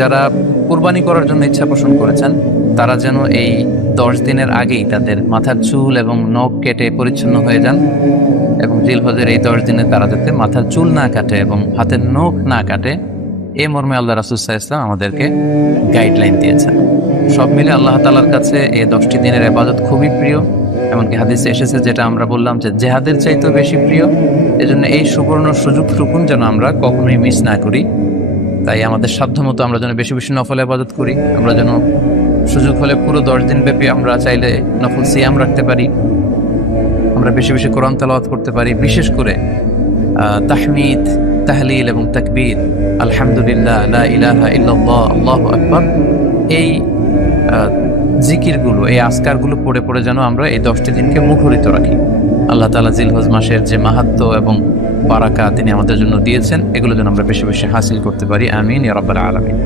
যারা কুরবানি করার জন্য ইচ্ছা পোষণ করেছেন তারা যেন এই 10 দিনের আগেই তাদের মাথার চুল এবং নখ কেটে পরিচ্ছন্ন হয়ে যান, এবং জিলহজের এই 10 দিনে তারা যাতে মাথার চুল না কাটে এবং হাতের নখ না কাটে, এই মর্মে আল্লাহ রাসূল সাল্লাল্লাহু আলাইহি ওয়াসাল্লাম আমাদেরকে গাইডলাইন দিয়েছেন। সব মিলে আল্লাহ তাআলার কাছে এই 10টি দিনের ইবাদত খুবই প্রিয়। এমনকি হাদিসে এসেছে, যেটা আমরা বললাম, যে জেহাদের চাইতেও বেশি প্রিয়। এজন্য এই সুবর্ণ সুযোগটুকুন যেন আমরা কখনোই মিস না করি। তাই আমাদের সাধ্যমতো আমরা যেন বেশি বেশি নফল ইবাদত করি। আমরা যেন সুযোগ হলে পুরো 10 দিন ব্যাপী আমরা চাইলে নফল সিয়াম রাখতে পারি, আমরা বেশি বেশি কোরআন তেলাওয়াত করতে পারি। বিশেষ করে তাহমিদ, তাহলিল এবং তাকবীর, আলহামদুলিল্লাহ, লা ইলাহা ইল্লাল্লাহ, আল্লাহু আকবার, এই জিকিরগুলো, এই আজকারগুলো পড়ে পড়ে যেন আমরা এই 10টি দিনকে মুখরিত রাখি। আল্লাহ তাআলা জিলহজ মাসের যে মাহাত্ম্য এবং বারাকা তিনি আমাদের জন্য দিয়েছেন, এগুলো যেন আমরা বেশি বেশি হাসিল করতে পারি। আমিন ইয়া রাব্বাল আলামিন।